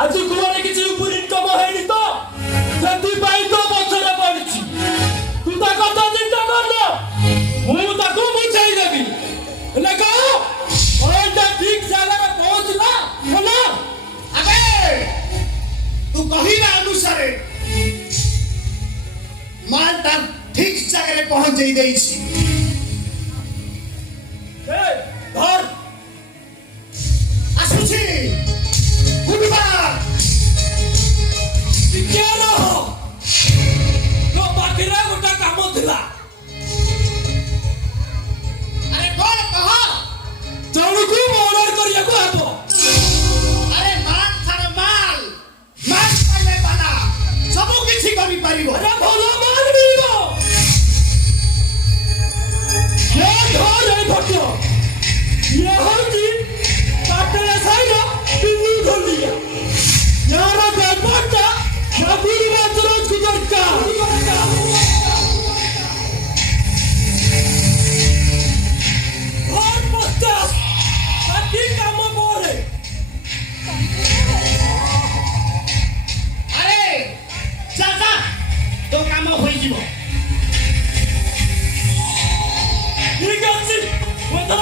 ଆଜି କୁଆଡ଼େ କିଛି ଉପରିକ୍ରମ ହେଇନି ତ ସେଥିପାଇଁ ତ ପଛରେ ପଡ଼ିଛି। ତୁ ତା କଥା ଚିନ୍ତା କରନା, ମୁଁ ତାକୁ ବୁଝେଇ ଦେବି। ହେଲେ କହ କଲଟା ଠିକ୍ ଜାଗାରେ ପହଞ୍ଚିଲା ହେଲା? ଆବେ ତୁ କହିବା ଅନୁସାରେ ମାଲଟା ଠିକ୍ ଜାଗାରେ ପହଞ୍ଚେଇ ଦେଇଛି। ଧର ଆସୁଛି ବୁଧବାର ଟିକେ ରହ, ତୋ ପାଖରେ ଗୋଟେ କାମ ଥିଲା। ଆରେ କଣ କହ? ଜଣକୁ ମର୍ଡର କରିବାକୁ ହେବ। ଆରେ ମାଲ ଛାଡ଼ ମାଲ ପାଇଲେ ବାଲା ସବୁ କିଛି କରିପାରିବ। ଆରେ ଭଲ ମାଲ ମିଳିବ। ଧର ଏ ଫଟୋ, ଇଏ ହଉଛି ପାଟଣା ସାହିର ବିଜୁ ଧୋଲିଆ। यार गलबाटा नबीर मसरोज गुजर का और पचास बाकी काम बोले। আরে যা যা তো কাম হয়ে যাব। ठीक है जी, वो तो